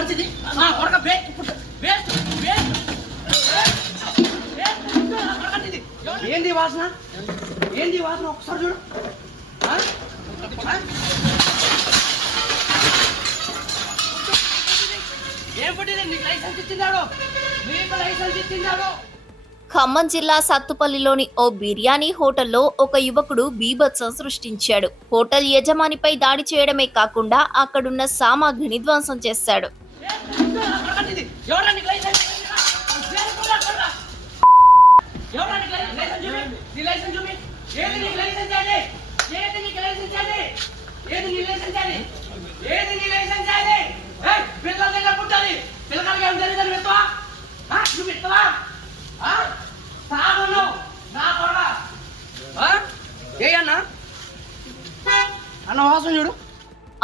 పరిస్థితి కొడక ఏంది వాసన ఒకసారి చూడు. ఏం పుట్టింది? నీకు లైసెన్స్ ఇచ్చిందాడు? ఖమ్మం జిల్లా సత్తుపల్లిలోని ఓ బిర్యానీ హోటల్లో ఒక యువకుడు బీభత్సం సృష్టించాడు. హోటల్ యజమానిపై దాడి చేయడమే కాకుండా అక్కడున్న సామాగ్రిని ధ్వంసం చేశాడు.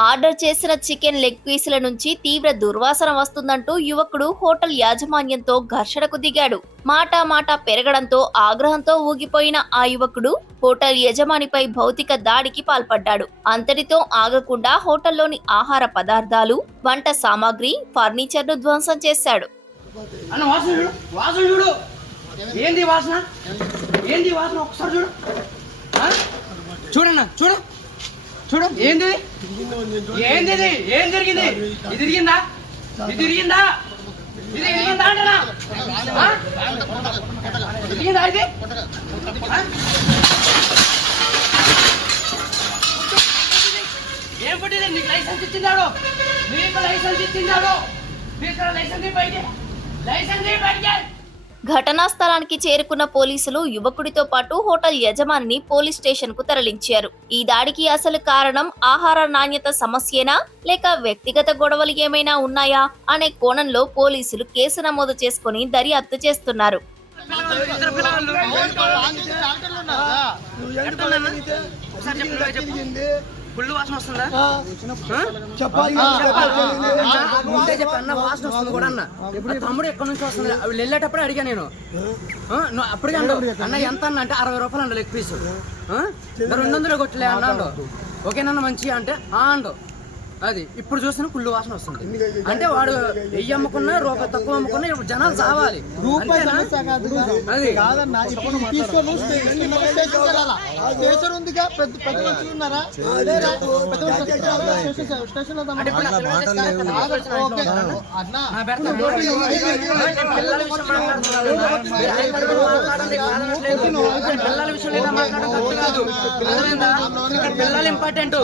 ఆర్డర్ చేసిన చికెన్ లెగ్ పీసుల నుంచి తీవ్ర దుర్వాసన వస్తుందంటూ యువకుడు హోటల్ యాజమాన్యంతో ఘర్షణకు దిగాడు. మాట పెరగడంతో ఆగ్రహంతో ఊగిపోయిన ఆ యువకుడు హోటల్ యజమానిపై భౌతిక దాడికి పాల్పడ్డాడు. అంతటితో ఆగకుండా హోటల్లోని ఆహార పదార్థాలు, వంట సామాగ్రి, ఫర్నిచర్ను ధ్వంసం చేశాడు. చూడు ఏంది ఏం జరిగింది? ఇది తిరిగిందా అంటనా? తిరిగిందా ఇది? ఏం పుట్టింది? నీకు లైసెన్స్ ఇచ్చిందాడు? ఘటనా స్థలానికి చేరుకున్న పోలీసులు యువకుడితో పాటు హోటల్ యజమానిని పోలీస్ స్టేషన్ కు తరలించారు. ఈ దాడికి అసలు కారణం ఆహార నాణ్యత సమస్యేనా లేక వ్యక్తిగత గొడవలు ఏమైనా ఉన్నాయా అనే కోణంలో పోలీసులు కేసు నమోదు చేసుకుని దర్యాప్తు చేస్తున్నారు. ఫుల్ వాసన వస్తుందా? అన్న వాసన వస్తుంది కూడా అన్న. తమ్ముడు ఎక్కడి నుంచి వస్తుంది? వెళ్ళేటప్పుడే అడిగా నేను. అప్పటికే అన్న ఎంత అన్న అంటే 60 రూపాయలు అండి లెగ్ పీసు. 200 కొట్టలే అన్న అండు. ఓకేనన్న మంచిగా అంటే అండు. అది ఇప్పుడు చూసిన కుళ్ళు వాసన వస్తుంది. అంటే వాడు వెయ్యి అమ్ముకున్నా రూపాయి తక్కువ అమ్ముకున్నా ఇప్పుడు జనాలు చావాలి. పిల్లలు ఇంపార్టెంట్.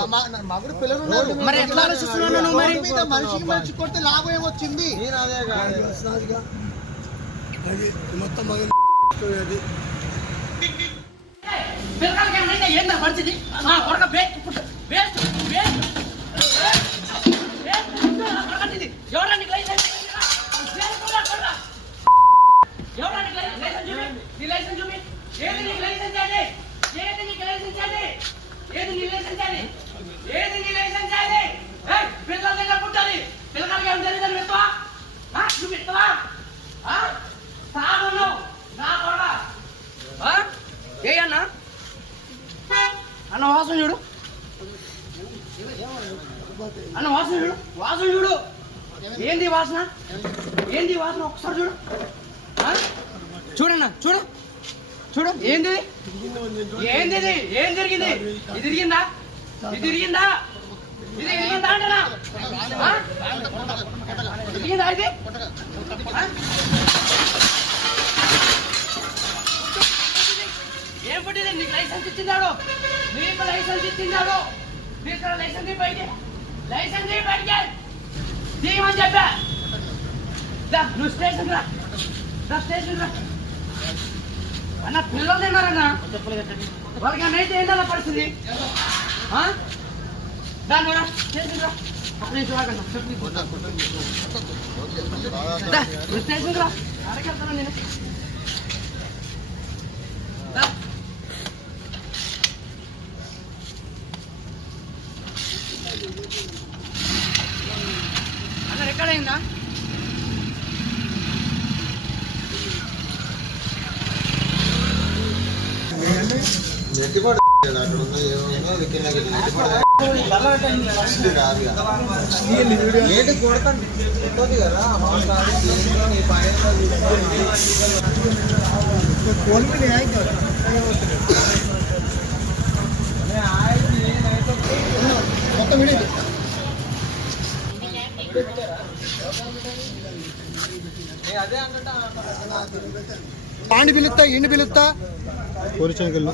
మరి ఎట్లా మనిషికి మనిషి కొడితే లాభం ఏమొచ్చింది? ఏందా పరిస్థితి? ఎవరానికి లైసెన్స్ చూపి. ఏది నీకు లైసెన్స్ అండి? పిల్లల దగ్గర పుట్టాలి. పిల్లలకి ఏం తెలియదని పెడతావా? నువ్వు పెడతావా? సాగున్నావు నా కూడా ఏ అన్న వాసన చూడు. వాసన చూడు. ఏంది వాసన ఒకసారి చూడు. చూడన్నా చూడు ఏంది ఏం జరిగింది? ఇది తిరిగిందా అంటనా? తిరిగిందా ఇది? ఏం పుట్టింది? నీకు లైసెన్స్ ఇచ్చిందాడు? లైసెన్స్ బయటికి తీయమని చెప్పా. నువ్వు స్టేషన్ రా అన్న. పిల్లలు తిన్నారన్నా, వాళ్ళకి అన్నైతే ఏంటన్న పరిస్థితి? దాని స్టేషన్ రా. స్టేషన్ రా. అడగలుగుతాను నేను. అన్న రికార్డ్ అయిందా? పాండి పిలుస్తా ఇండి పిలుస్తా పోలీస్ స్టేషన్కి వెళ్ళు.